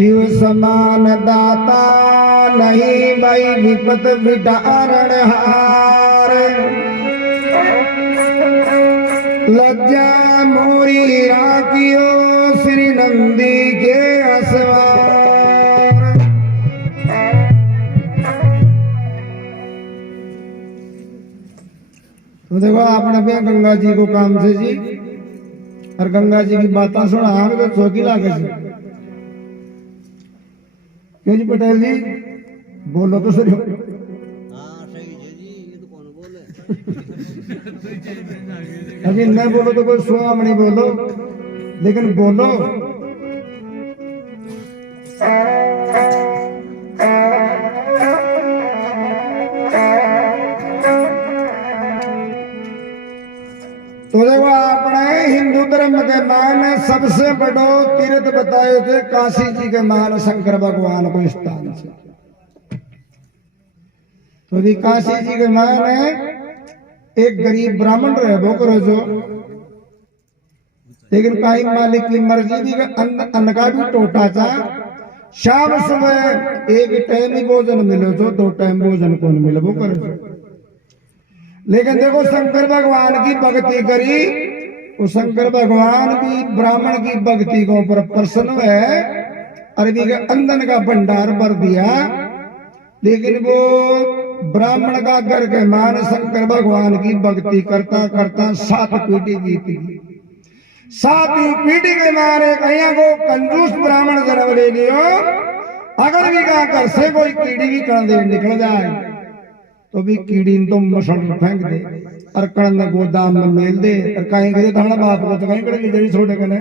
शिव समान दाता नहीं भाई विपत विदारण हार लज्जा मोरी राखियो श्री नंदी के असवार। तो देखो आपने भी गंगा जी को काम से जी और गंगा जी की बातें सुना हमें तो चौकी लागे से क्यों जी पटेल जी बोलो तो सही। हाँ सही है जी, ये तो कौन बोले। अभी न बोलो तो कोई सुना नहीं बोलो, लेकिन बोलो। तो देखो अपने हिंदू धर्म के मान सबसे बड़ो तीर्थ बताए थे काशी जी के मान शंकर भगवान को स्थान से। तो भी काशी जी के मान एक गरीब ब्राह्मण रहे वो करो जो, लेकिन काई मालिक की मर्जी थी कि अन्न का भी टोटा था। शाम सुबह एक टाइम ही भोजन मिलो जो, दो टाइम भोजन कौन मिले वो करो। लेकिन देखो शंकर भगवान की भक्ति करी, वो शंकर भगवान भी ब्राह्मण की भक्ति को पर प्रसन्न है, अरबी के अंदन का भंडार भर दिया। लेकिन वो ब्राह्मण का घर के मान शंकर भगवान की भक्ति करता करता 7 पीढ़ी बीती। 7वीं पीढ़ी के मारे कहीं को कंजूस ब्राह्मण जन्म ले लियो, अगर भी कहा घर से कोई कीड़ी भी कण दे निकल जाए तो भी कीड़ी तो मसल फेंक दे और कण में गोदाम में मेल दे और कहीं करे थाना बाप को तो कहीं करे जड़ी छोटे कने।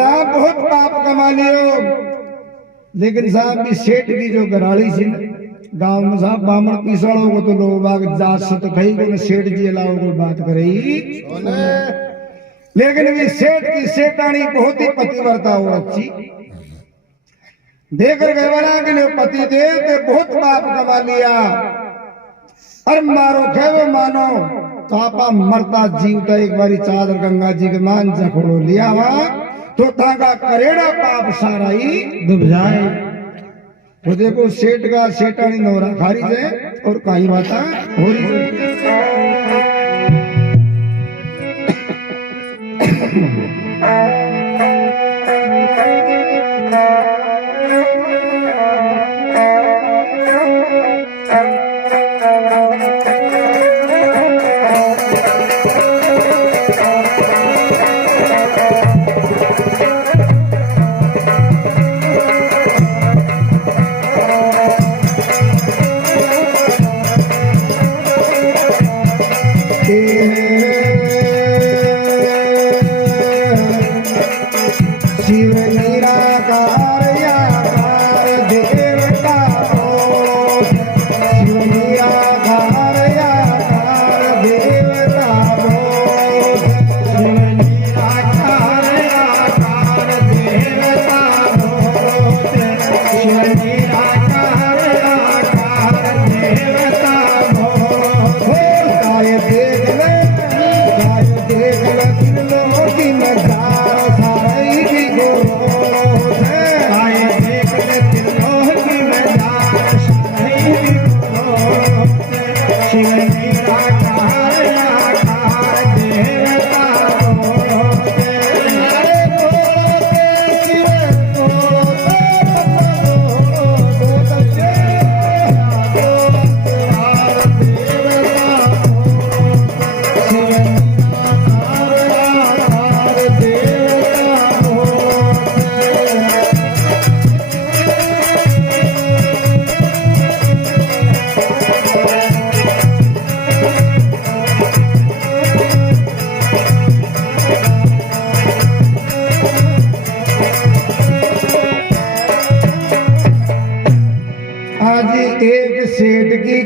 आप बहुत पाप कमा लियो। लेकिन साहब भी सेठ की जो घराली थी गांव में साहब बामण पीसाड़ो को तो लोग बाग जात से तो कहीं को सेठ जी अलावा कोई बात करे। लेकिन भी सेठ की सेठानी बहुत ही पतिव्रता हो अच्छी, देकर गए वाला के लिए पति दे ते बहुत पाप कमा लिया और मारो खे वो मानो कापा मरता जीवता एक बारी चादर गंगा जी के मान जखोड़ो लिया वहां तो ताका करेड़ा पाप सारा ही डूब जाए। तो देखो सेठ का सेठानी नौरा खारी जाए और कहीं माता हो रही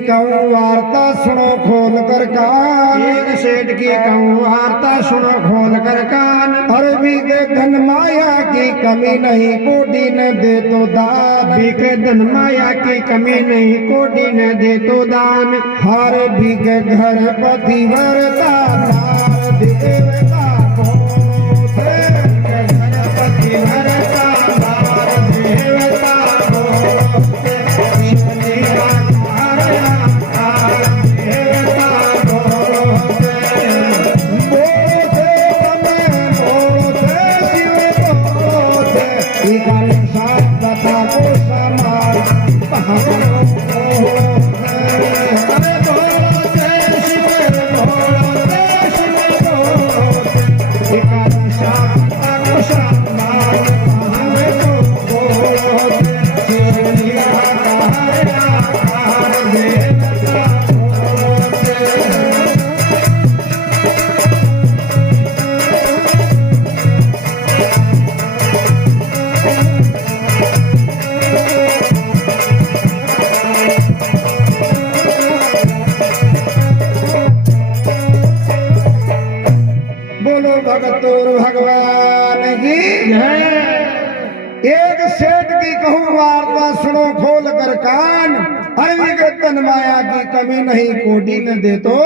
कहूँ वार्ता सुनो खोल कर कान, एक सेठ की कहूँ वार्ता सुनो खोल कर कान। अरबी के धन माया की कमी नहीं कोटि न दे तो दान, अरबी के धन माया की कमी नहीं कोटि न दे तो दान। हर भी के घर पति वरता नार देवता को, घर पति सामान हमें तो बोलो शिवलिया का आकार देवता बोलो। बोलो भगतोर भगवान की एक सेठ की कहूँ वार्ता सुनो खोल कर कान। अरवी के तन माया की कमी नहीं कोटी न दे तो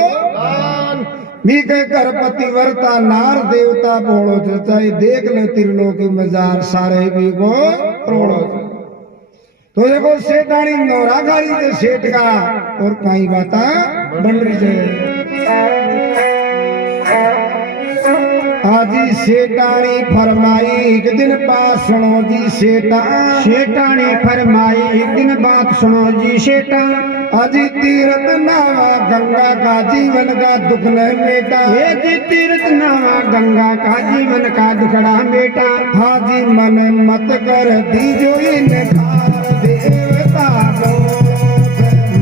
मी के कर पतिवर्ता नार देवता बोलो चाहे देख ले त्रिलोकी मजार सारे भी को रोड़ो। तो देखो सेठानी नौरा गाड़ी से सेठ का और कई बाता बन रही है। आजी सेठानी फरमाई एक दिन बात सुनो जी सेठा। शेटानी फरमाई एक दिन बात सुनो जी शेटा। अजी तीरथ नावा गंगा का जीवन का दुख न बेटा। ये जी तीर्थ नावा गंगा का जीवन का दुखड़ा बेटा। हाजी मन मत कर दीजो इनकार देवता बोलो।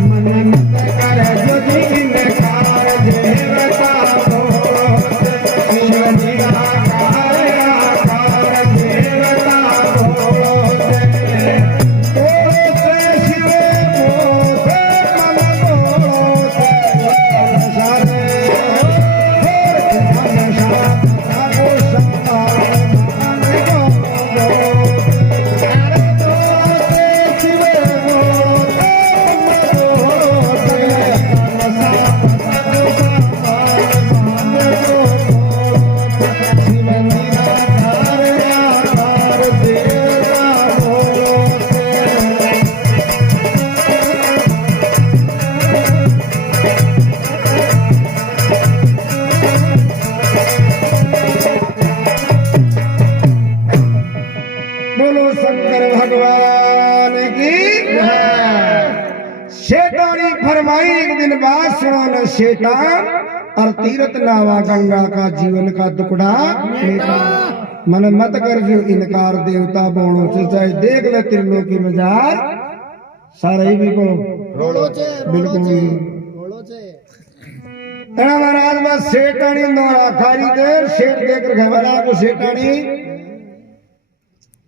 मन मत कर जो जी इनकार देवता बोलो शिवलिया का आकार देवता बोलो। बोलो से शिव बोलो से मन बोलो से सारे मन शांत को संभाल मान बोलो। अरे बोलो से शिव बोलो से मन शांत को संभाल मान बोलो। शिवलिया का आकार देवता बोलो से। बोलो शंकर भगवान की शेटानी फरमाई एक दिन बाद सुनो न शेटा। और तीरथ नावा गंगा का जीवन का दुकड़ा बेटा। मन मत कर जो इनकार देवता बोलो से चाहे देख ले त्रिलोकी मजार सारे भी को बिल्कुल एना महाराज बस सेठानी नौरा खारी देर सेठ देकर घबरा को सेठानी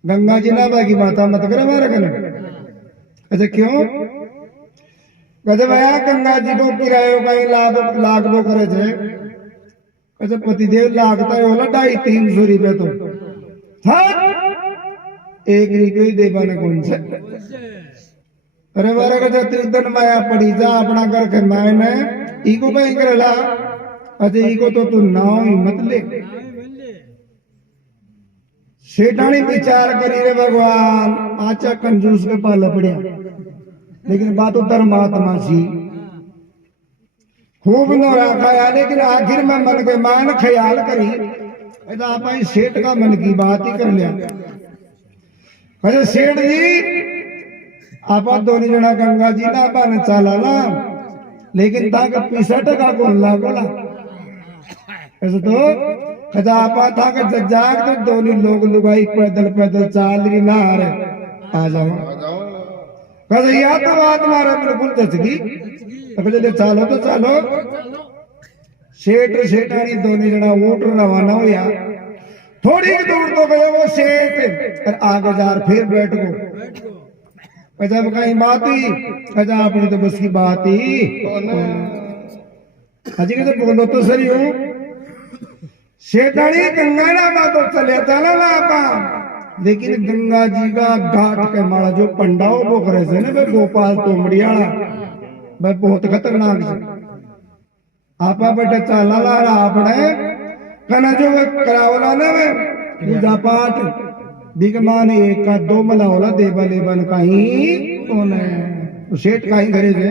गंगा जी ना बाकी माता मत करे मारे कने। अच्छा क्यों कहते भैया गंगा जी को किरायो कहीं लाख वो करे थे। कहते पतिदेव लागता है बोला 250-300 रुपये तो एक रुपये ही देवा ने कौन से। अरे बारा कहते त्रिदन माया पड़ी जा अपना घर के मायने इको कहीं करेला। अच्छा इको तो तू नाव ही मत ले। सेठानी विचार करी रे भगवान आचा कंजूस के पाला पड़िया लेकिन बात धर्मात्मा सी खूब नौरा खाया। लेकिन आखिर में मन के मान ख्याल करी आप सेठ का मन की बात ही कर लिया। अरे सेठ जी आप दोनों जना गंगा जी ना बन चाला ला लेकिन ताक 65 टका कौन लागोला ऐसे तो आप था कि जजाग तो दोनों लोग लुगाई पैदल पैदल चाल रही ना रहे आ जाओ। कहते या तो बात मारा बिल्कुल जचगी। कहते चालो तो चालो। सेठ सेठानी दोनों जना ऊँट रवाना हो या थोड़ी दूर तो गए वो सेठ और आगे जार फिर बैठ गो। जब कहीं बात ही कहा अपनी तो बस की बात ही अजी कहते बोलो तो सही हूँ। सेठानी गंगा ना बात चले चला ना आपा लेकिन गंगा जी का घाट के माड़ा जो पंडाओ वो करे से ना भाई गोपाल तोमड़ियाला भाई बहुत खतरनाक से आपा बेटा चाला ला रहा अपने कना जो करावला ना वे पूजा पाठ दिगमान एक का 2 मलावला देवा लेवन कहीं कौन है तो सेठ कहीं घरे से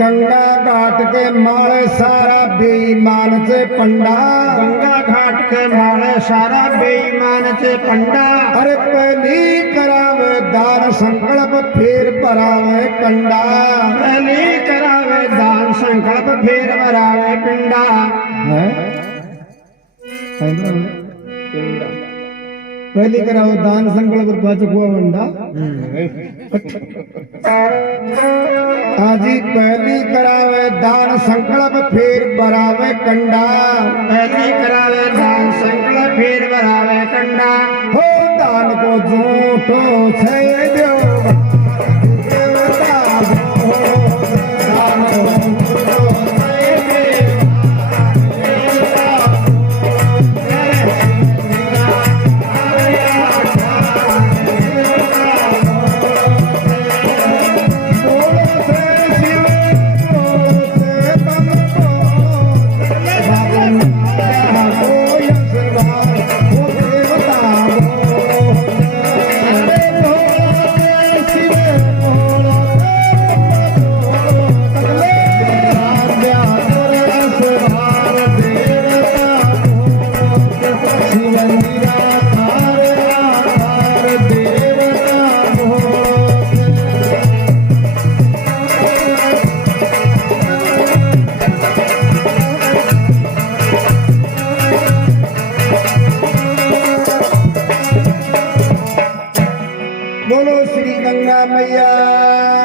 गंगा घाट के माळे सारा बेईमान से पंडा गंगा घाट के माळे सारा बेईमान से पंडा अरे पहली करावे दान संकल्प फिर भरावे कंडा पहली करावे दान संकल्प फिर भरावे पिंडा है? पहली कराओ दान संकल्प पाच हुआ वंडा आजी पहली करावे दान संकल्प फिर भरावे कंडा पहली करावे दान संकल्प फिर भरावे कंडा हो दान को झूठो छे दो देवता हो दान को झूठो छे बोलो श्री गंगा मैया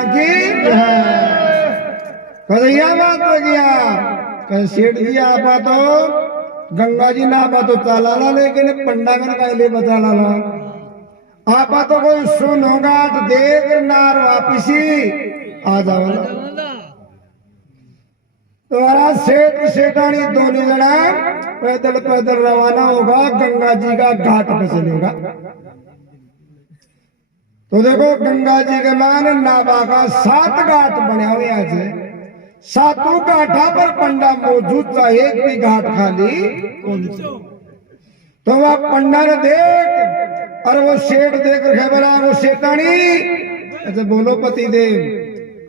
की कदैया बात हो गया कल सेठ जी आपा तो गंगा जी ना आपा तो चालाला लेकिन पंडागन का ले बचा लाला आपा तो कोई सुनो गाट देख नार वापिसी आ जाओ तुम्हारा सेठ सेठानी दोनों जना पैदल पैदल रवाना होगा गंगा जी का घाट पे चलेगा तो देखो गंगा जी के मान नाभा का 7 घाट बने हुए आज सातों घाटा पर पंडा मौजूद था एक भी घाट खाली तो वह पंडा ने देख और वो सेठ देख रखे बोला वो सेठानी अच्छा बोलो पति देव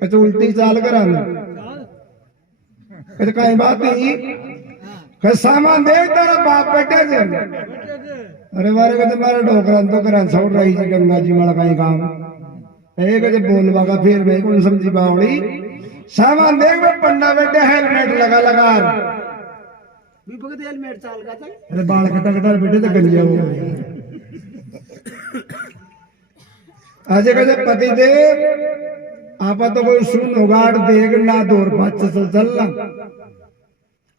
अच्छा उल्टी चाल करा अच्छा कहीं बात नहीं सामान देख तेरा बाप बेटे से अरे मारे कहते मारे डोकरान तो करा छोड़ रही थी गंगा जी वाला कहीं काम एक कहते बोलवा का फिर भाई कौन समझी बावड़ी सामान देख में पंडा बेटे हेलमेट लगा लगा हेलमेट चाल का था अरे बाल कटा कटा बेटे तो गंजा हो आज कहते पति देव आपा तो कोई सुन उगाड़ देख ना दौर पाच चल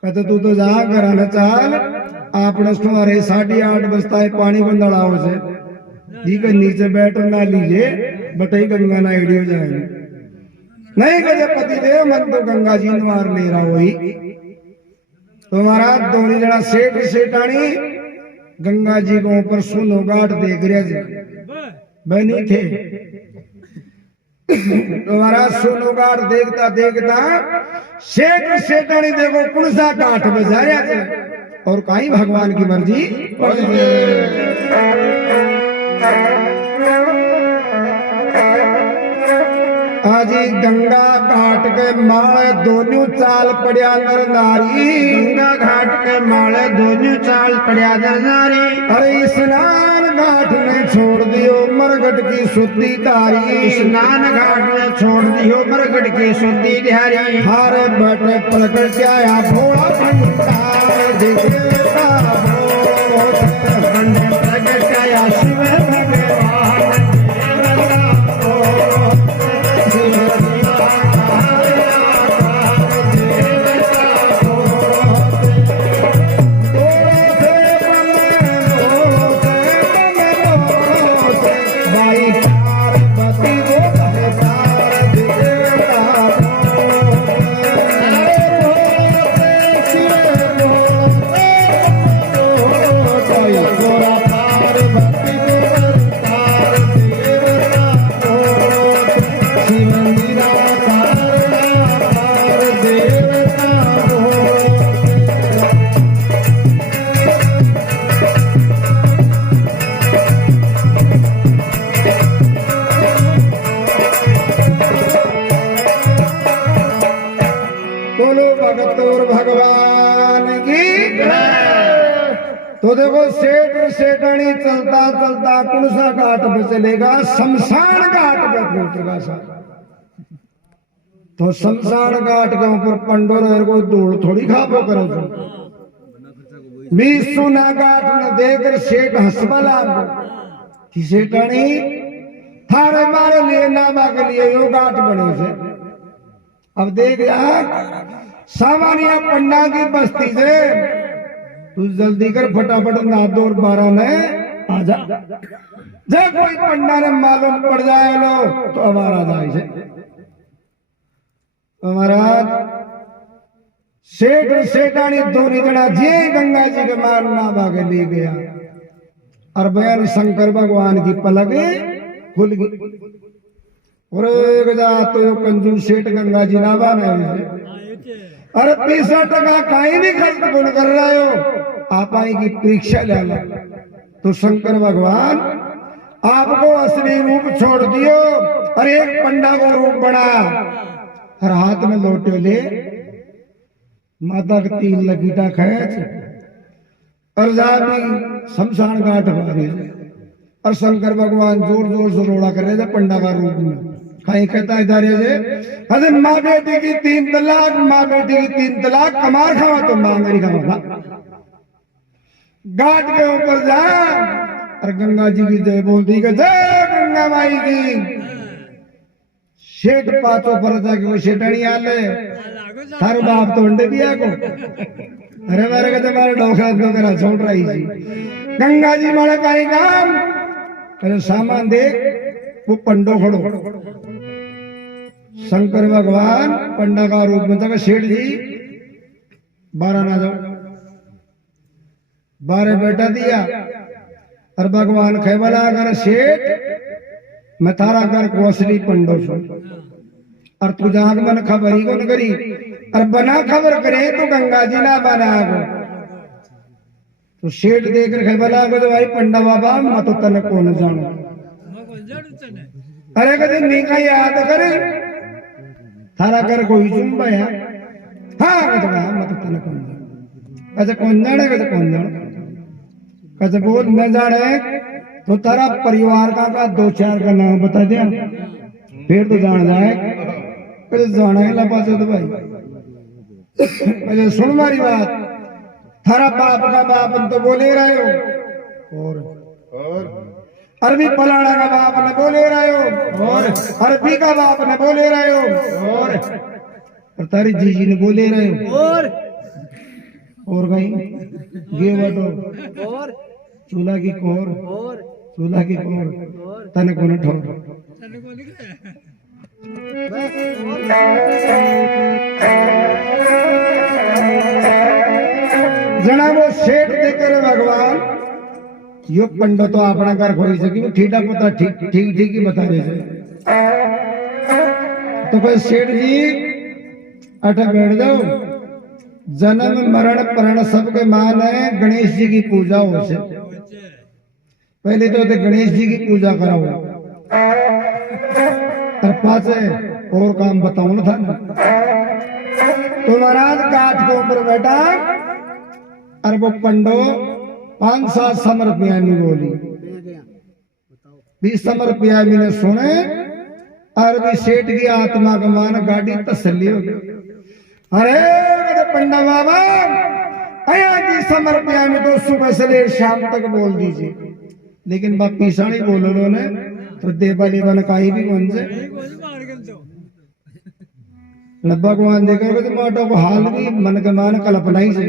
कहते तू तो जा कराना चाल आपने तुम्हारे 8:30 बजता है पानी को नड़ाओ से ठीक है नीचे बैठ ना लीजिए बटाई गंगा ना एडी हो जाएगी नहीं कहते पति देव मन तो गंगा जी मार ले रहा वही तुम्हारा दोनों जना सेठ सेठानी गंगा जी को ऊपर सुनो गाट देख रहे बनी थे तुम्हारा सुनो गाट देखता देखता सेठ सेठानी देखो कौन सा गाठ बजा रहा थे और कहीं भगवान की मर्जी आज गंगा घाट के माळे दोनों चाल पड़िया नर नारी गंगा घाट के माळे दोनों चाल पड़िया नर नारी अरे स्नान घाट ने छोड़ दियो मरगट की शुद्धि धारी स्नान घाट में छोड़ दियो मरगट की शुद्धि धारी हारे बैठे प्रकट क्या भोला भंडार देवता भंड प्रकट क्या शिव भगवान बोलो भगत और भगवान की तो देखो सेठ सेठानी चलता चलता कौन सा घाट पे चलेगा शमशान घाट पे पहुंचेगा साहब तो शमशान घाट के ऊपर पंडोर को धूल थोड़ी खापो करो बीस सुना घाट न देकर सेठ हंसबला कि सेठानी थारे मारे लिए नामा के लिए यो घाट बने से अब देख यार सामान्य पंडा की बस्ती से तू जल्दी कर फटाफट नहा दो और 12 में आ जा जब कोई पंडा ने मालूम पड़ जाए लो तो हमारा जाए से महाराज सेठ और सेठानी दोनों जना जे गंगा जी के मारना भागे ले गया और बयान शंकर भगवान की पलक खुल गई और एक जा तो यो कंजूस सेठ गंगा जी ना बना अरे पैसा टका कहीं भी खर्च कौन कर रहे हो आप आएगी परीक्षा ले लो तो शंकर भगवान आपको असली रूप छोड़ दियो और एक पंडा को रूप बना और हाथ में लोटे ले माता का 3 लगीटा खैच और जा भी शमशान घाट मारे और शंकर भगवान जोर जोर से रोड़ा कर रहे थे पंडा का रूप में कहीं कहता है इधर से अरे माँ बेटी की 3 तलाक माँ बेटी की 3 तलाक कमार खावा तो मां मेरी खावा घाट के ऊपर जा और गंगा जी की जय बोलती कि जय गंगा माई की शेठ पाचो पर जाके वो शेठानी आले थारो बाप तो अंडे दिया को अरे मारे का तुम्हारे डोखा तो करा छोड़ रही थी गंगा जी मारे काई काम अरे सामान देख वो पंडो खड़ो शंकर भगवान पंडा का रूप में था सेठ जी 12 ना जाओ 12 बेटा दिया और भगवान खेबला अगर सेठ मैं थारा कर को असली पंडो छो और तू जाग मन खबर ही कौन करी और बना खबर करे तो गंगा जी ना बना तो सेठ देख रखे खेबला को तो भाई पंडा बाबा मैं तो तन कौन जानो अरे कदे नीका याद करे थारा कर कोई चुंबया हाँ कहते मैं तो तन कौन जानो अच्छा कौन जाने कहते कौन जानो कहते बोल न जाने तो तारा परिवार का 2-4 का नाम बता दिया फिर तो जान जाए कहते जाना है पास तो भाई अच्छा सुन मारी बात थारा बाप का बाप तो बोले रहे हो और अरबी पलाना का बाप ने बोले रहे हो और अरबी का बाप ने बोले रहे हो और तारी जीजी ने बोले रहे हो और कहीं ये बटो और चूल्हा की कोर और चूल्हा की कोर तने को न ठोर जना वो सेठ देकर भगवान यो पंडो तो अपना घर खोई सकी वो ठीठा पता ठीक ठीक ठीक ही बता रहे थे तो कोई सेठ जी अठ बैठ जाओ जन्म मरण प्रण सबके मान है गणेश जी की पूजा हो से पहले तो गणेश जी की पूजा कराओ और पास और काम बताओ ना था तो महाराज काठ के ऊपर बैठा और वो पंडो 5-7 समर पियामी बोली 20 समर पियामी ने सुने और भी सेठ की आत्मा का मान गाड़ी तसल्ली हो गई अरे पंडा बाबा अया जी समर पियामी तो सुबह से ले शाम तक बोल दीजिए लेकिन बाप पीसाणी बोलो उन्होंने तो देवाली बन काई भी कौन से भगवान देखकर तो माटो को हाल भी मन के मान कल्पना ही से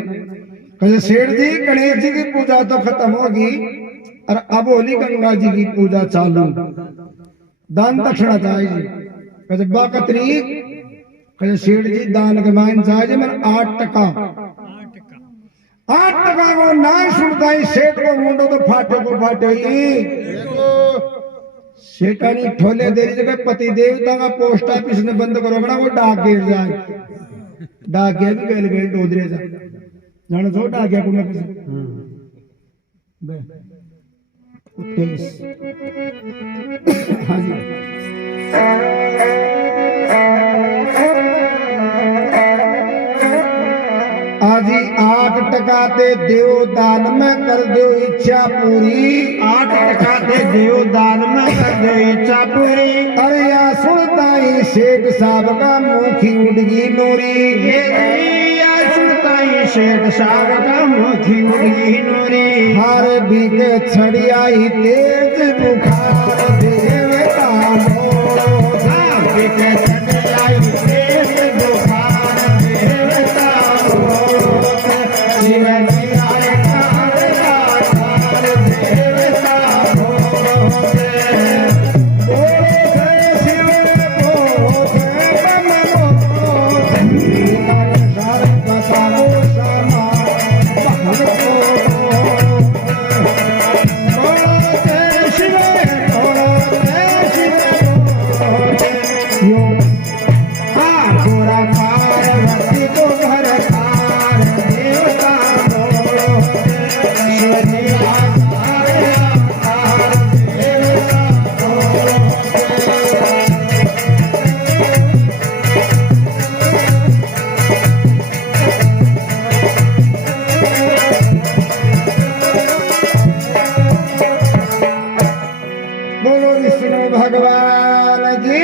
कहते सेठ जी गणेश जी की पूजा तो खत्म होगी और अब होली गंगा जी की पूजा चालू दान दक्षिणा चाहिए कहते बाकतरी कहते सेठ जी दान के मान चाहिए मन 8 टका 8 टका को ना सुनता ही सेठ को मुंडो तो फाटे को फाटे ही सेठानी ठोले देरी जगह पति देवता का पोस्ट ऑफिस ने बंद करोगे ना वो डाक गिर जाए डाक गया भी गल गए डोदरे जा जानो जो डाक गया कुने किसी बे उत्तेज हाँ जी आजी 8 टका ते देव दान में कर दो इच्छा पूरी। 8 टका ते देव दान में कर दो इच्छा पूरी। अरे या सुनता ही सेठ साहब का मुखी उड़गी नूरी। या सुनता ही सेठ साहब का मुखी उड़गी नूरी। हार भी के छड़िया ही तेज बुखार देवता मोड़ो। भी के छड़िया ही तेज बुखार देवता मोड़ो। शिव भगवान की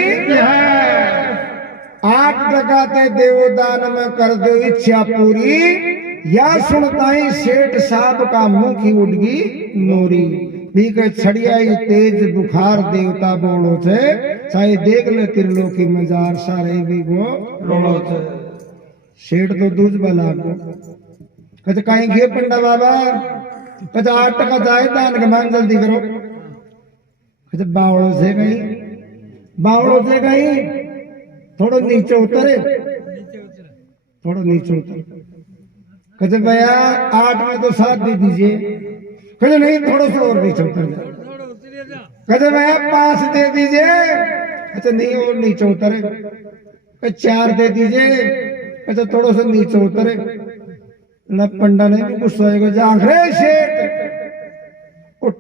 8 टका ते देवदान में कर दो इच्छा पूरी। या सुनता ही सेठ साहब का मुखी उड़गी नूरी। बीक छड़िया ही तेज बुखार देवता बोलो छे। चाहे देख ले त्रिलोकी मजार सारे भी गो रोलो छे। सेठ तो दूज बला को कहे कहीं घे पंडा बाबा कहे 8 टका जाए दान के मान जल्दी करो। कहे बावड़ो से गई बावड़ो से गई थोड़ा नीचे उतरे थोड़ा नीचे उतरे। कहते भैया 8 में तो 7 दे दीजिए। कहते नहीं थोड़ा सा और नीचे उतर जाए। कहते भैया 5 दे दीजिए। कहते नहीं और नीचे उतरे। कहते 4 दे दीजिए। कहते थोड़ा सा नीचे उतरे। ना पंडा ने भी गुस्सा आएगा जाग रे सेठ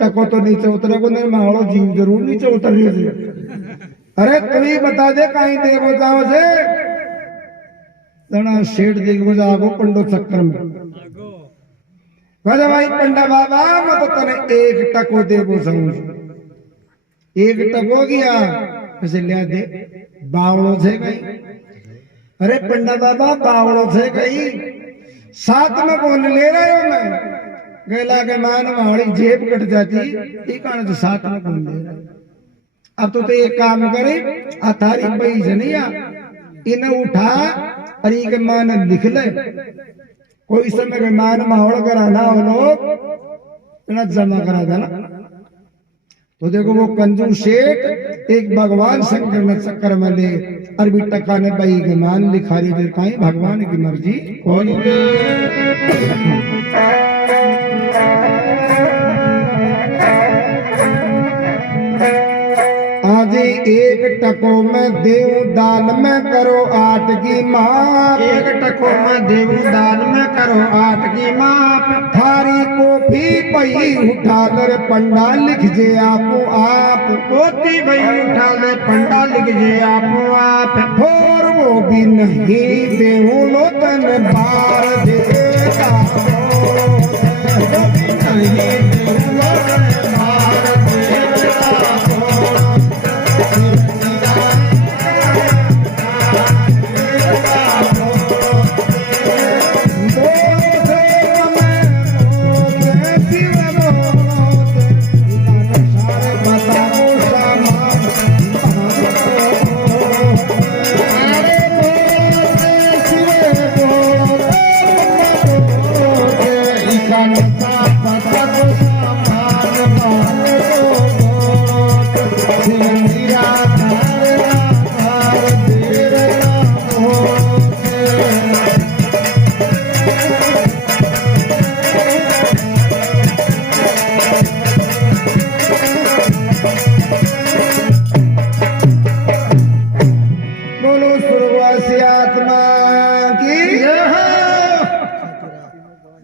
टको तो नीचे उतरे को नहीं मारो जीव जरूर नीचे उतर लीजिए। अरे तू ही बता दे कहीं देवो जाओ से जना सेठ देखो जागो पंडो चक्कर में। कहते भाई पंडा बाबा मैं तो तने 1 टको देवो समझ 1 टको गया कैसे लिया दे बावड़ो से गई। अरे पंडा बाबा बावड़ो से गई 7 में कौन ले रहे हो मैं गैला के मान वाली जेब कट जाती ये कारण तो 7 में कौन ले रहा। अब तो एक काम करे अथारी पई जनिया इन्हें उठा और के मान लिख ले। कोई समय के मान माहौल कराना हो लोग जमा करा देना। तो देखो वो कंजूस सेठ एक भगवान शंकर ने चक्कर में ले अरबी टका ने बई के मान लिखा रही कहीं भगवान की मर्जी कौन। आज 1 टको में देव दान में करो 8 की माप। 1 टको में देव दान में करो 8 की माप। थारी कॉफी पई उठा कर पंडा लिख जे आपो आप। पोती भई उठा ले पंडा लिख जे आपो आप। और वो भी नहीं देहू लो तन बार देता वो भी नहीं देहू लो तन बार देता।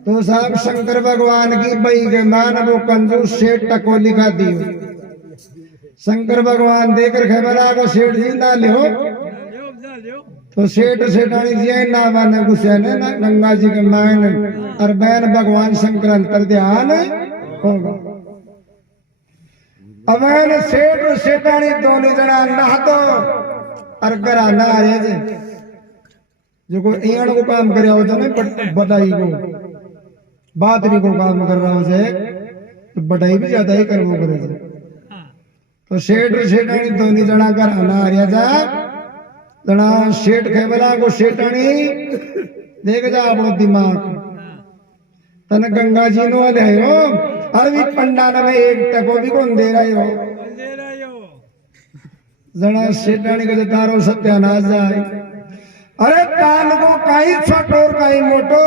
तो साहब शंकर भगवान की बई के मान वो कंजूस सेठ टको लिखा दियो। शंकर भगवान देकर खेबला को सेठ जी ना लियो तो सेठ सेठानी जी ना बने गुस्से ने ना गंगा जी के मैन और बैन भगवान शंकर अंतर ध्यान होगा। अब सेठ सेठानी दोनों जना नहा तो और घराना आ रहे थे जो कोई एण को काम कर हो ना बटाई को बातरी को काम कर रहा हो तो बटाई भी ज्यादा ही कर वो करे थे। तो सेठ सेठानी दोनों जना घराना आ रहा था जना सेठ खेबला को सेठानी देख जा अपनो दिमाग तन गंगा जी नो ले हो अरबी पंडान में एक टको भी कौन दे रहे हो जना सेठानी के तारो सत्यानाश जाए अरे कान को कहीं छोटो और कहीं मोटो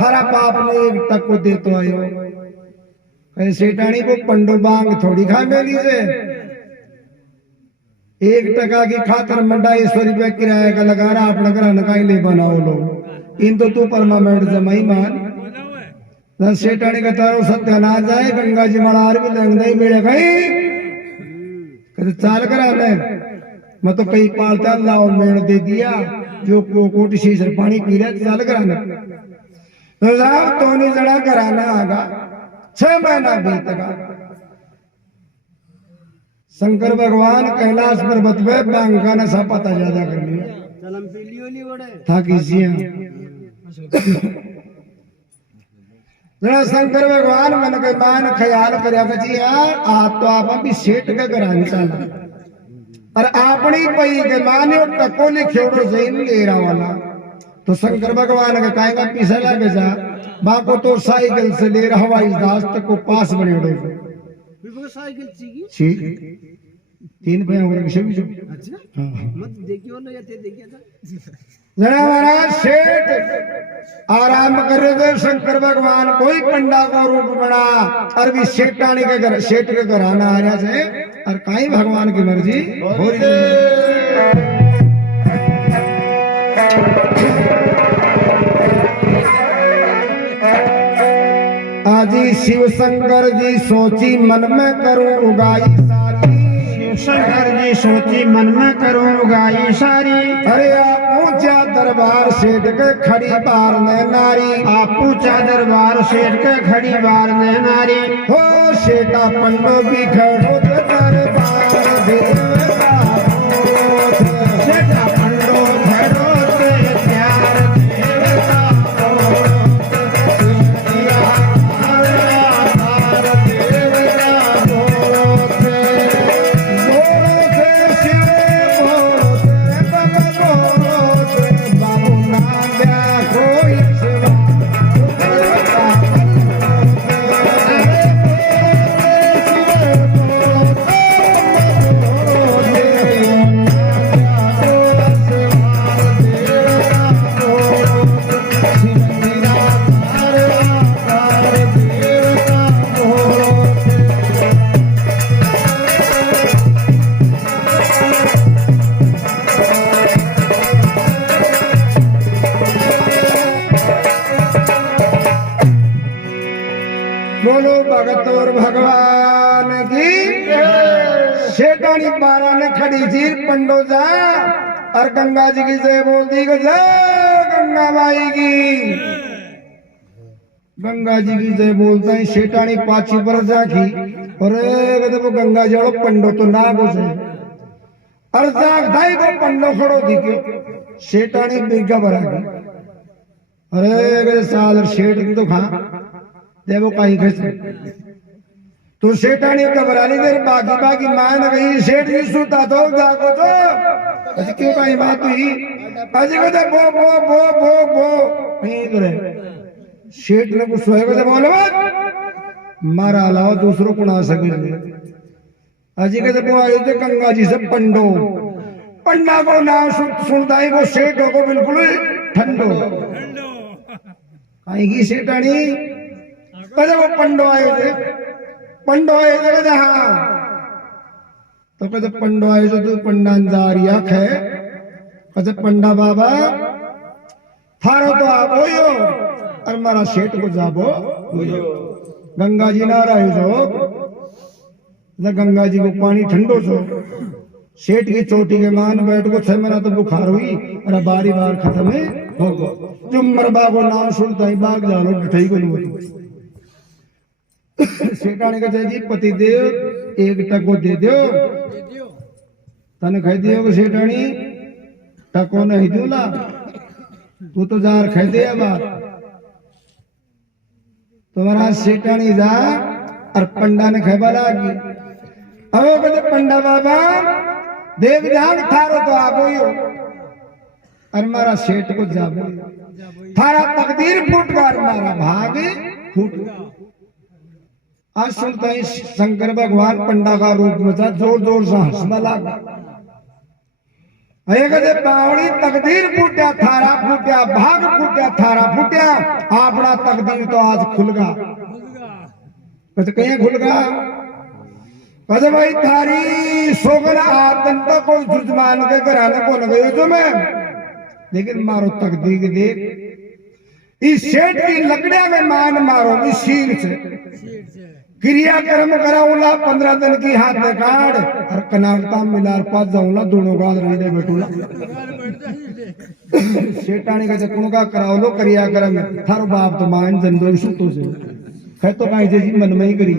थारा बाप ने एक टको दे तो आयो कहीं सेठानी को पंडो बांग थोड़ी खा मेली से 1 टका की खातर मंडा 100 रुपया किराया का लगा रहा अपना घर का ले बनाओ लो इन तो तू परमानेंट जमाई मान सेठानी का तारो सत्यानाश जाए गंगा जी मलार भी लंग नहीं मिले कहीं कहते चाल करा मैं तो कई पालता लाओ मेड़ दे दिया जो कोटी शीशर पानी पी रहा चाल कराना तो साहब तो नहीं जड़ा कराना आगा 6 महीना बीत गया। शंकर भगवान कैलाश पर्वत पे बांग का नशा पता ज्यादा कर लिया जन्म पीली बड़े था किसी जरा शंकर भगवान मन के मान ख्याल कर जी यार आप तो आप भी सेठ का घर चला और अपनी पई के माने टको लिखेड़ो सही ले रहा वाला तो शंकर भगवान का कहेगा पीछे लगे जा बाको तो साइकिल से ले रहा हवाई जहाज तक को पास बने साइकिल छी 3 पैया और विषय भी अच्छा मत देखियो ना ये देखिया था जरा महाराज सेठ आराम कर रहे थे शंकर भगवान कोई पंडा को रूप बना और भी सेठानी के घर सेठ के घर आना आ रहा से और कहीं भगवान की मर्जी हो रही आजी शिव शंकर जी सोची मन में करूं उगाई सारी शंकर जी सोची मन में करूं उगाई सारी अरे ऊंचा दरबार सेठ के खड़ी बार ने नारी आप ऊंचा दरबार सेठ के खड़ी बार ने नारी हो सेठा पंडो भी खड़ो दरबार देवता सेठा पंडो खड़ो ते प्यार देवता बोलो भगत और भगवान की सेठानी बारा ने खड़ी थी पंडो जा और गंगा जी की जय बोलती को जय गंगा माई की गंगा जी की जय बोलता है सेठानी पाची पर जाकी और कहते वो गंगा जड़ो पंडो तो ना घुसे और जाग धाई को पंडो खड़ो दिखो सेठानी बिगा भरा की अरे कहते साल सेठ तो खा देवो कहीं खसे तो सेठानी घबरानी देर बाकी बाकी मान गई सेठ जी सुता तो जागो तो अजी क्यों कहीं बात हुई अजी कहते बो बो बो बो बो नहीं करे सेठ ने कुछ सोएगा तो बोले बात मारा अलावा दूसरों को ना सके अजी कहते वो आए थे गंगा जी से पंडो पंडा को नाम सुनता ही वो सेठ को बिल्कुल ठंडो कहीं सेठानी कहते वो पंडो आए थे कहते हाँ तो कहते पंडो आए थे तू पंडांजारी आँख है कहते पंडा बाबा थारो तो आप हो यो और मारा सेठ को जाबो गंगा जी ना रहे जो गंगा जी को पानी ठंडो छो सेठ की चोटी के मान बैठ को 6 महीना तो बुखार हुई, अरे बारी बार खत्म है हो गो जो मरबा को नाम सुनता ही बाग जानो ठई को नहीं। सेठानी का जी पति देव एक टको दे दो तने खाई दियो सेठानी टको नहीं दूला तू तो जार खाई दे बात तुम्हारा सेठानी जा और पंडा ने खेबा लागी। अब कहते पंडा बाबा देव ध्यान थारो तो आगो ही हो और मारा सेठ को जाबो थारा तकदीर फूट कर मारा भाग फूट। आज सुनता ही शंकर भगवान पंडा का रूप में था, जोर जोर से हंसने लगा। कहते बावड़ी तकदीर फूटा थारा फूटा भाग फूटा थारा फूटा अपना तकदीर तो आज खुल गा। कहते कहीं खुल गा कहते भाई थारी सोगन आतन तो कोई जुजमान के घराने को न गई तो मैं, लेकिन मारो तकदीर देख इस सेठ की लकड़िया में मान मारो इस शीर से क्रियाक्रम कराऊला 15 दिन की हाथ में काट और कनाकता मिलार पास जाऊंगा दोनों गाल रंडे बैठूला। सेठानी का चकुण का कराओ लो क्रियाक्रम थारो बाप तो मान जंदो सुतो से कह तो कहीं जी मन में ही करी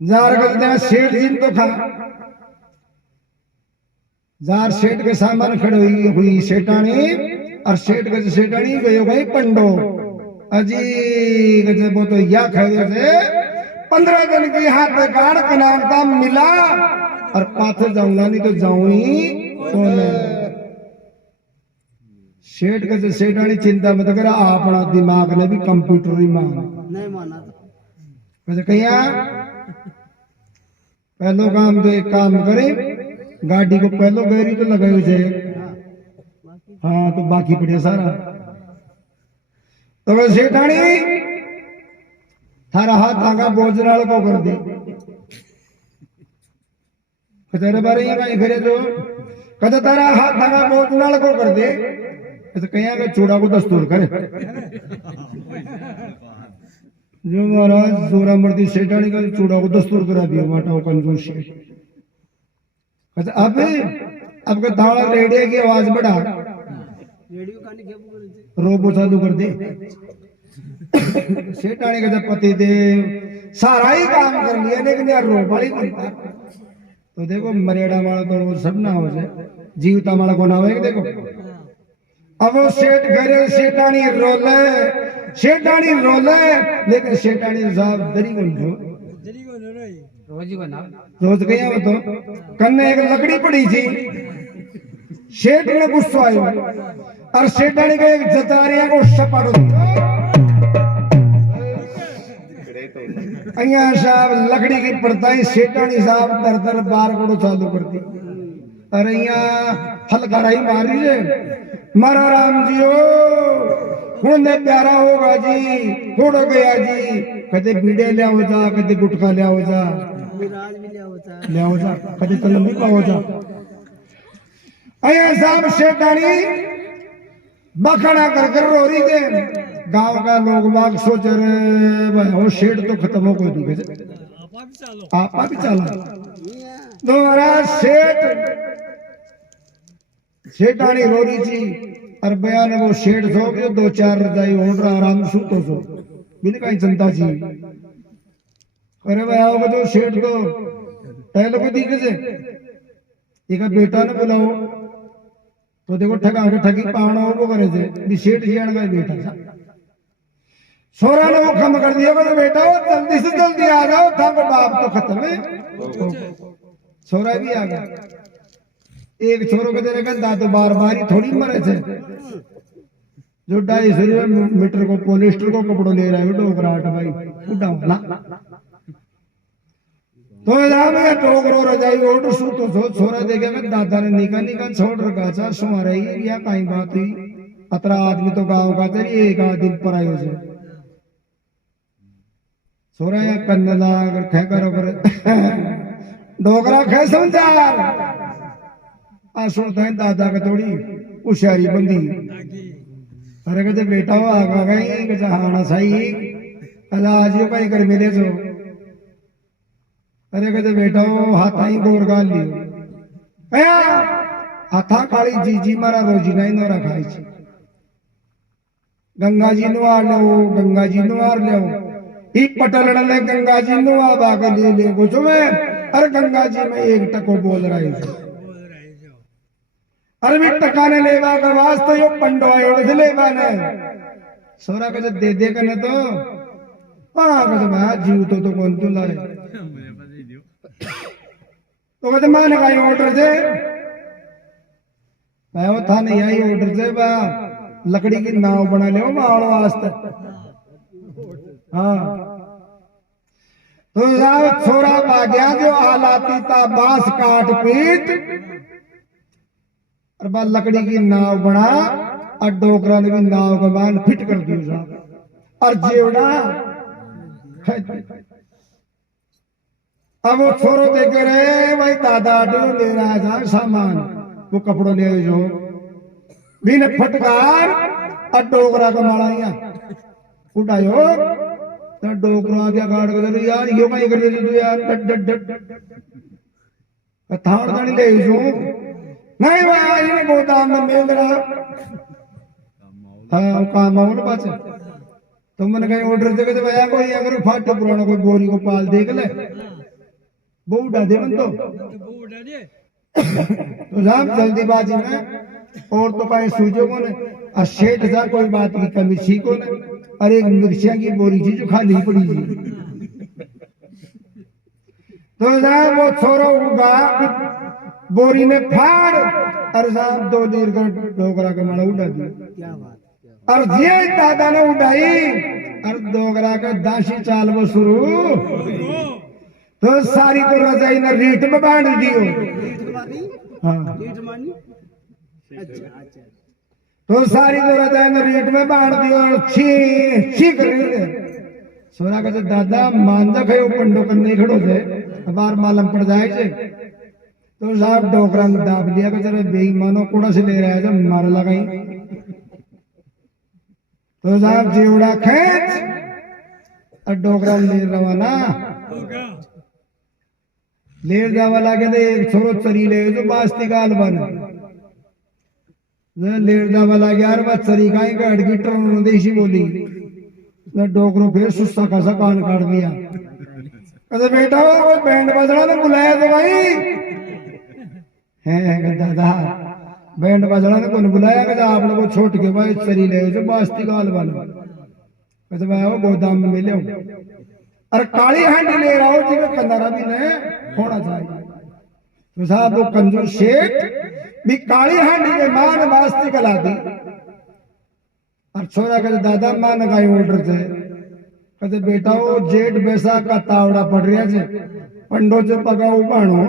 जार कर सेठ जी तो खा जार सेठ के सामान खड़ी हुई सेठानी और सेठ के सेठानी गयो भाई पंडो अजी गजे वो तो या खड़े थे 15 दिन की हाथ में गाड़ कनाकता मिला और पाथे जाऊंगा नहीं तो जाऊं ही तो सेठ के सेठानी चिंता मत करा अपना दिमाग ने भी कंप्यूटर ही नहीं माना वैसे कहिया पहलो काम तो एक काम करे गाड़ी को पहलो गहरी तो लगाई थे हाँ तो बाकी पड़े सारा तो वह सेठानी थारा हाथ आगा बोझनाल को कर दे तेरे बारे में कहीं फिरे तो कहते तारा हाथ आगा बोझनाल को कर दे ऐसे कहीं आगे चूड़ा को दस्तूर करे जो महाराज जोरा मर्दी सेठानी का चूड़ा को दस्तूर करा दिया माटा कंजूस कहते अब का धाड़ा रेडियो की आवाज बढ़ा रेडियो खाने के रोबो चालू कर दे। सेठानी का जब पति देव सारा ही काम कर लिया लेकिन यार रोबा ही बनता तो देखो मरेड़ा वाला तो सब ना हो जाए जीवता वाला को ना हो देखो। अब वो सेठ घरे सेठानी रोले लेकिन सेठानी साहब दरी को रोज गया वो तो कन्ने एक लकड़ी पड़ी थी सेठ ने गुस्सा आया और सेठानी के एक जतारिया को सपाटो अया साहब लकड़ी की पड़ताई सेठानी साहब दर दर बार को चालू कर दी। अरे यहाँ हलकाराई मार रही है मारा राम जी हो ने प्यारा होगा जी थोड़ो गया जी कदे बीड़े ले हो जा कदे गुटखा ले हो जा ले हो जा कदे तलम भी पाओ जा। अया साहब सेठानी बखड़ा कर कर रो रही के गांव का लोग बाग सोच रहे भाई हो शेड तो खत्म हो कोई दिखे आपा भी चला तुम्हारा सेठानी रो रही थी और बयान वो शेड सो गयो 2-4 रजाई ओढ़ रहा आराम सूतो सो बिन कहीं चिंता थी। अरे भाई आओगे तो शेड तो टहल को दिखे से एक बेटा ने बुलाओ तो देखो ठगा के ठगी पाना वो करे थे भी सेठ जी का बेटा था सोरा ने वो कम कर दिया तो बेटा वो जल्दी से जल्दी आ जाओ था वो बाप तो खत्म है सोरा भी आ गया। एक छोरों के देने का तो बार बार ही थोड़ी मरे थे जो 250 मीटर को पोलिस्टर को कपड़ों ले रहा है डोगराट भाई उड़ा ना तो मैं टोकरो रजाई ओढ़ सू तो छोरा देखे मैं दादा ने निका निका छोड़ रखा था सुमा रही या कहीं बात हुई अतरा आदमी तो गांव का तेरी एक दिन पर आयो से छोरा या कन्नला अगर खे करो डोगरा खे समझार आ सुनता है दादा का थोड़ी होशियारी बंदी अरे कहते बेटा वो आगा गई हाना सही आज यो कहीं कर मिले तो अरे कहते बेटा वो हाथा ही गोर गाल लियो कया हाथा काली जीजी मारा रोजी नहीं नो रखाई छे गंगा जी नो आर ले गंगा जी नो आर ले ई पटलड़ ने गंगा जी नो आ बाग ले कुछ में अरे गंगा जी में एक टको बोल रही है अरे भी टकाने लेवा का वास्ते यो पंडो आयोड़ से लेवा ने सोरा का जब दे कने तो हाँ का जब हाँ जीव तो कौन तू लाए तो कहते मान का ऑर्डर से मैं वो था नहीं आई ऑर्डर से बा लकड़ी की नाव बना ले मारो वास्ते हाँ तो यार छोरा बाग्या जो हालाती था बांस काट पीट और बाद लकड़ी की नाव बना और डोकरा ने भी नाव का मान फिट कर दिया साहब और जेवड़ा अब वो छोरो देखे रहे भाई दादा ले रहा था सामान वो कपड़ों ले जो बिन फटकार और डोकरा का मारा उठायो तो डोकरा क्या गाड़ कर यार यो कहीं कर दे तू यार डट डट डट थाड़ दानी ले जो नहीं भाई ये गोदाम में मिल रहा हाँ काम मामूल बात है तो मैंने कहीं ऑर्डर दे के भैया कोई अगर फाटे पुराना कोई बोरी को पाल देख ले वो उड़ा दे मन तो साहब जल्दीबाजी में और तो कहीं सूझो को ने और शेठ जा कोई बात की कमी छी को ने और एक मिर्चियां की बोरी थी जो खाली पड़ी थी तो साहब वो छोरो उगा बोरी ने फाड़ और साहब 2 देर का डोकरा का मारा उड़ा दिया क्या बात और ये दादा ने उठाई और डोकरा का दासी चाल वो शुरू तो सारी तो रजाई ने रीट में बांध दियो हाँ रीट मानी अच्छा अच्छा तो सारी तो रजाई ने रीट में बांध दियो और छी छी कर रही सोना का दादा मांझा खाओ पंडो करने खड़ो थे बार मालूम पड़ जाए से तो साहब डोकरा में दाब लिया कि जरा बेईमानो कोड़ा से ले रहा है जब मार लगाई तो साहब जेवड़ा खेच और डोकरा ले रवाना ले जावा लागे दे एक छोरो चरी ले जो बास्ती गाल बन ले जावा लागे यार बात चरी काई का अड़की टर्न देशी बोली ना डोकरो फिर सुस्सा का कान काट दिया कहते बेटा वो बैंड बजना ने बुलाया तो भाई है दादा बैंड बजना ने कौन बुलाया कहते आपने को छोट के भाई चरी ले जो बास्ती गाल बन कहते भाई वो गोदाम में मिले अरे काली हांडी ले रहा हो जी कंदारा भी ने होना चाहिए तो साहब वो कंजूस शेठ भी काली हांडी के मान बास्ती कला दी और छोरा कहते दादा मान का ऑर्डर थे कहते बेटा वो जेठ बैसाख का तावड़ा पड़ रहा है पंडो जो पका उबाणो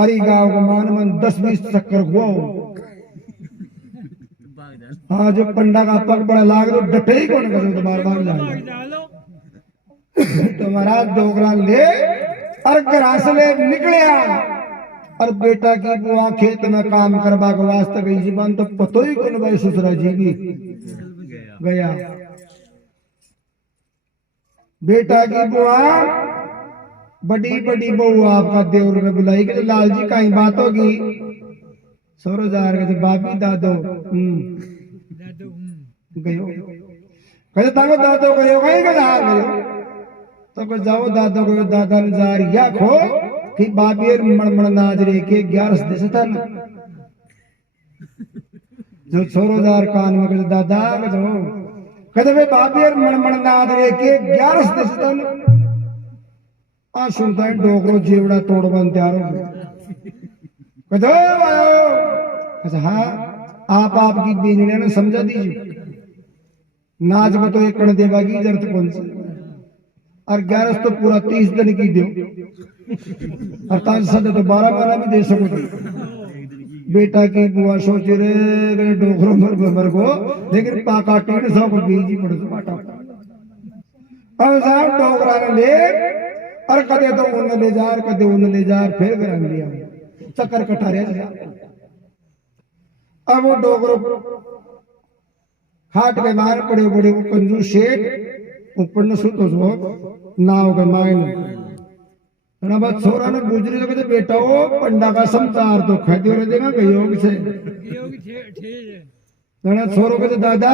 अरे गाँव का मान मन 10-20 चक्कर हुआ हाँ जो पंडा का पग बड़ा लाग तो डटे ही कौन करो तो बार बार जाए तो महाराज डोकरा ले और घर से ले निकले और बेटा की बुआ खेत में काम करवा के वास्ते गई जीवन तो पतो ही कौन भाई ससुरा जी की गया बेटा की बुआ बड़ी बड़ी बहू आपका देवर ने बुलाई कि लाल जी कहीं बात होगी सौरो जार के बाबी दादो गयो कहते ताको दादो गयो कहीं का गयो तो को जाओ दादो को दादा ने जार या खो कि बाबीर मणमण नाजरे के 11 देश था जो छोरो जार कान में कहते दादा जो कहते भाई बाबीर मणमण नाजरे के 11 देश था आ सुनता है डोकरो जेवड़ा तोड़ बन तैयार हो कहते अच्छा हाँ आप आपकी बीजने ने समझा दीजिए नाच को तो एक कण देवा की जरूरत कौन सी और 11 तो पूरा 30 दिन की दो और 5 तो 12 महीना भी दे सको बेटा की बुआ सोच रहे डोकरो मर को लेकिन पाका 150 को बीजी पड़ तो बाटा अब साहब डोकरा ने ले और कदे तो उन ले जार कदे उन ले जार फिर घर लिया चक्कर कटा रहा अब वो डोकरो हाट के मार पड़े बड़े वो कंजूस शेठ ऊपर न सुतो सो नाव के मायने ना बात छोरा ने गुजरी तो कहते बेटा वो पंडा का समाचार तो खाते हो देगा योग से ना छोरो कहते दादा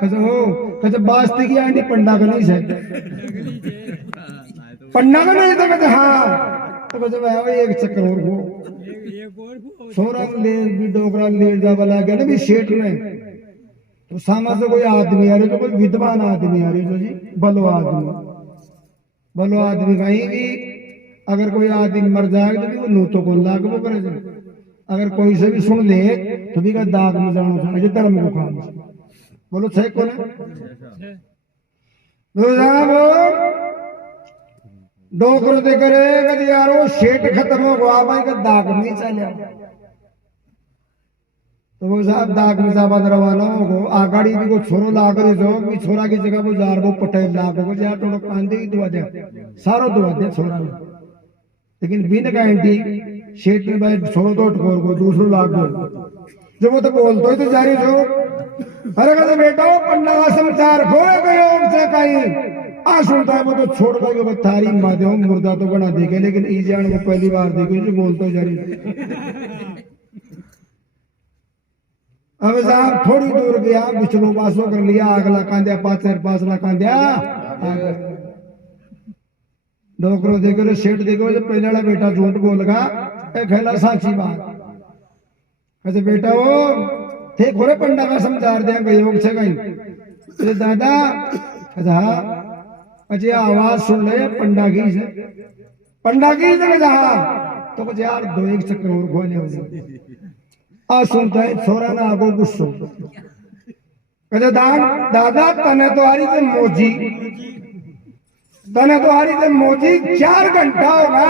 कहते हो कहते बास्ती की आंटी पंडा का नहीं है पंडा का नहीं था कहते हाँ तो कहते भाई एक चक्कर और हो छोरा ले भी डोकरा ले जा वाला गया ना भी सेठ ने तो सामा से कोई आदमी आ रहे तो कोई विद्वान आदमी आ रही तो जी बलो आदमी कहीं की अगर कोई आदमी मर जाएगा तो भी वो नूतों को लाग वो करे अगर कोई से भी सुन ले तो भी का दाग में जाना चाहिए धर्म को काम बोलो सही कौन है डोकर दे करे कभी यार वो सेठ खत्म हो गया भाई का दाग नहीं चले तो वो साहब दाग में साहब रवाना हो आगाड़ी भी को छोरो लाग रही जो भी छोरा की जगह वो जार वो पटेल लाग हो यार थोड़ा कांदे ही दुआ दे सारो दुआ दे छोरा ने लेकिन बिन गारंटी शेठ ने भाई छोरो तो ठोर को दूसरो लाग हो जब वो तो बोलते ही तो जारी जो अरे कहते बेटा पंडा का समाचार खोए गए से कहीं आ सुनता है वो तो छोड़ गए वो थारी माते हो मुर्दा तो बना देखे लेकिन ईजान को पहली बार देखे जो बोलते ही जारी अब साहब थोड़ी दूर गया बिचलो पासो कर लिया अगला कांद्या पासला कांद्या डोकरो देखो सेठ देखो जो पहले वाला बेटा झूठ बोलगा खेला साची बात ऐसे बेटा वो थे खोरे पंडा का समाचार दिया गई योग से कहीं अरे दादा अच्छा अजय आवाज सुन ले पंडा की से हाँ तो कुछ यार दो एक चक्कर और खोले हो आ सुनता है छोरा ना आगो गुस्सो कहते दादा तने तो आ रही थे मोजी 4 घंटा होगा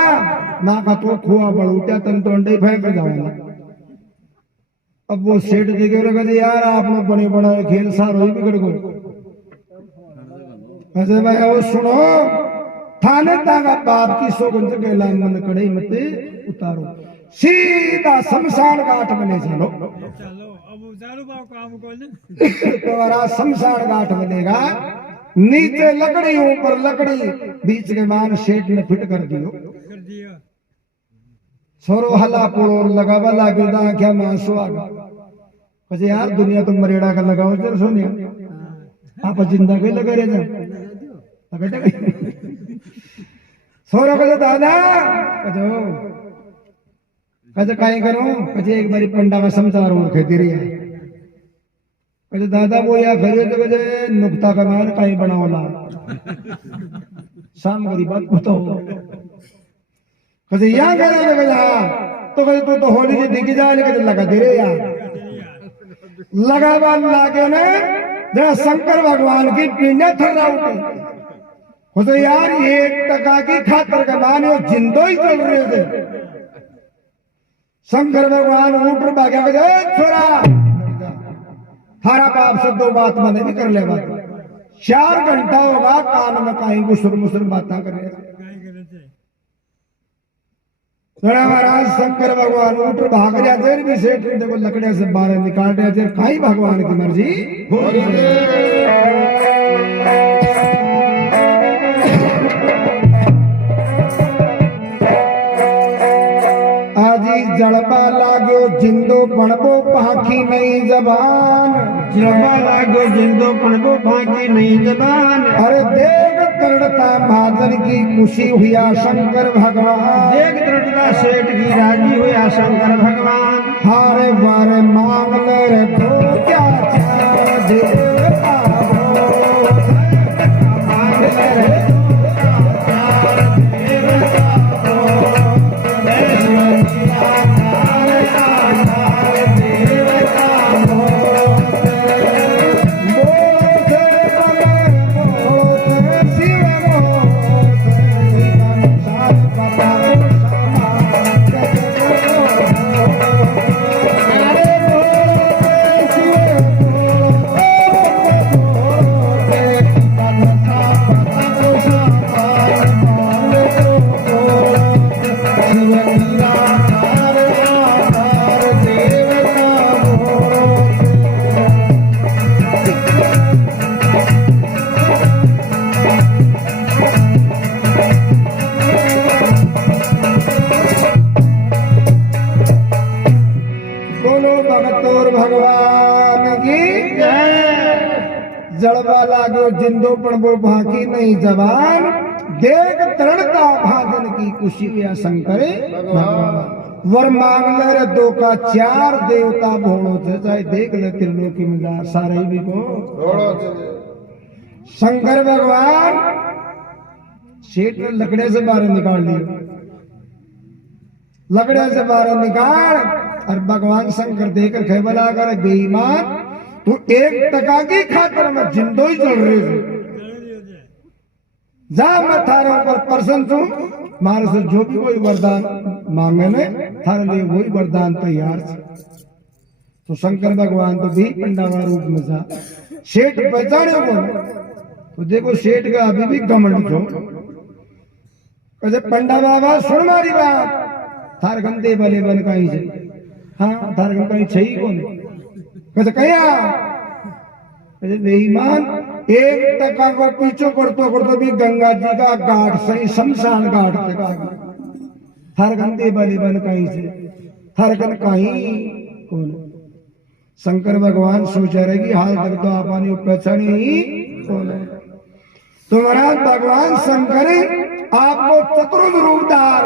ना का तो खुआ बड़ उठा तन तो अंडे फेंक जाऊंगा अब वो सेठ देखे कहते यार आप लोग बने बनाए खेल सारो ही बिगड़ गो ऐसे भाई वो सुनो थाने तागा बाप की सौगंध के मन कड़े मत उतारो सीधा शमशान घाट में ले चलो तुम्हारा शमशान घाट मिलेगा नीचे लकड़ी ऊपर लकड़ी बीच के मान शेठ ने फिट कर दियो छोरो हला पोड़ो लगावा लागेगा क्या मांसो आगा बस यार दुनिया तो मरेड़ा का लगाओ चल सोनिया आप जिंदा के लगे रहे छोरो कहते दादा कहते काई करो कहते एक बारी पंडा का समाचार और खेती रही है कहते दादा वो या घरे तो कहते नुक्ता का मान काई बनाओला शाम करी बात बताओ कहते यहाँ कहते तो कहते तू तो होली जी दिखी जा कहते लगा दे रे यार लगा बाल लागे ने जरा शंकर भगवान की पिंडे थर्रा उठी तो यार 1% की खातर का मान वो जिंदो ही चल रहे थे शंकर भगवान ऊपर भाग्या छोरा हरा बाप से 2 बात मैंने भी कर ले बात 4 घंटा होगा कान में कहीं गुसर मुसर बात करे छोरा महाराज शंकर भगवान ऊपर भाग रहा थे भी सेठ देखो लकड़िया से बाहर निकाल रहे थे कहीं भगवान की मर्जी हो जड़बा लागो जिंदो पणबो पाखी नहीं जबान जड़बा लागो जिंदो पणबो पाखी नहीं जबान अरे देख दृढ़ता महाजन की खुशी हुआ शंकर भगवान देख दृढ़ता सेठ की राजी हुआ शंकर भगवान हारे बारे मांग ले रे तो क्या दे मांग ले रे जड़वा लागो जिंदो पण वो बाकी नहीं जवान देख तरणता भाजन की खुशी या शंकर वर मांग ले रे दो का चार देवता भोड़ो थे चाहे देख ले त्रिलोकी में जा सारे भी को शंकर भगवान शेठ ने लकड़े से बाहर निकाल लिया लकड़े से बाहर निकाल और भगवान शंकर देकर खेबला कर बेईमान तू एक टका की खातर में जिंदो ही चल रही थी जा मैं थारे ऊपर प्रसन्न हूं मारे से जो भी कोई वरदान मांगे ने थारे लिए वही वरदान तैयार है। तो शंकर भगवान तो भी पंडावा रूप में था शेठ पहचाने बोले तो देखो शेठ का अभी भी घमंड छो कहते पंडा बाबा सुन मारी बात थार गंदे भले बन कहीं से हाँ थार गंदे कहीं छही कौन कहते कया कहते बेईमान एक टका को पीछे करतो भी गंगा जी का घाट सही शमशान घाट तक आ गया थार गंदे भले बन कहीं से थार गन कहीं कौन शंकर भगवान सोचा रहे कि हाल तक तो आपने पहचानी ही कौन है तो महाराज भगवान शंकर आपको चतुर्थ रूपधार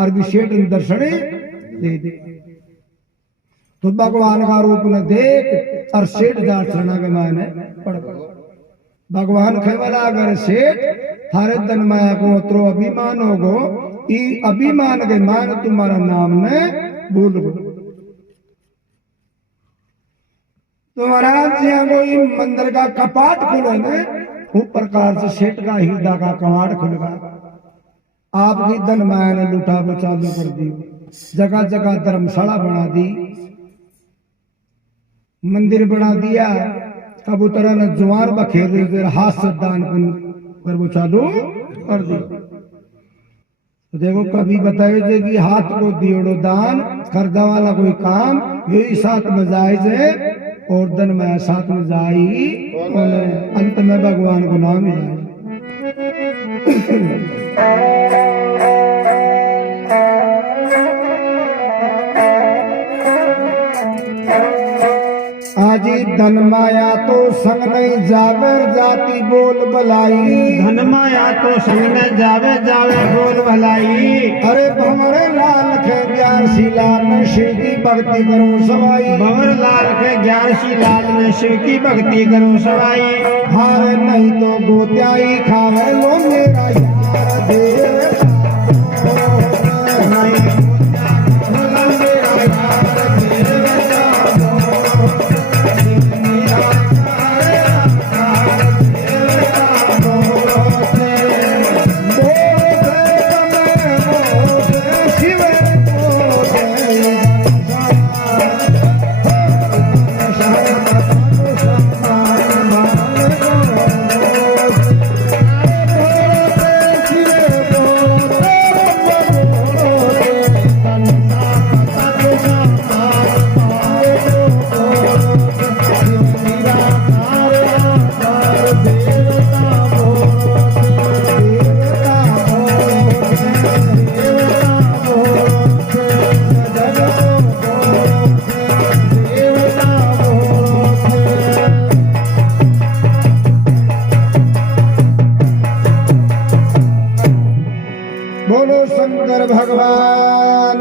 और विशेष दर्शन दे दे तो भगवान का रूप न देख और सेठ जाट चढ़ना के मायने पड़ भगवान खेवला अगर सेठ थारे तन माया को उतरो अभिमान होगो ई अभिमान के मान तुम्हारा नाम ने भूल गो तो महाराज जी कोई मंदिर का कपाट खुले ने उस प्रकार से सेठ का हृदय का कवाड़ खुल गया आपकी धन माया ने लुटा चालू कर दी जगह जगह धर्मशाला बना दी मंदिर बना दिया कबूतर ने जुआर बखेर हाथ से दान कर वो चालू कर दी तो देखो कभी बताए थे कि हाथ को दियोड़ो दान खरीदा वाला कोई काम यही साथ में जायज है और धन में साथ में जाई और अंत में भगवान को नाम ही जाए आजी धन माया तो संग नहीं जावे जाती बोल भलाई धन माया तो संग न जावे जावे बोल भलाई अरे भंवरे लाल के ज्ञान सी लाल ने शिव की भक्ति करो सवाई भंवर लाल के ज्ञान सी लाल ने शिव की भक्ति करो सवाई हारे नहीं तो गोत्याई खावे लो मेरा यार देव नहीं बोलो शंकर भगवान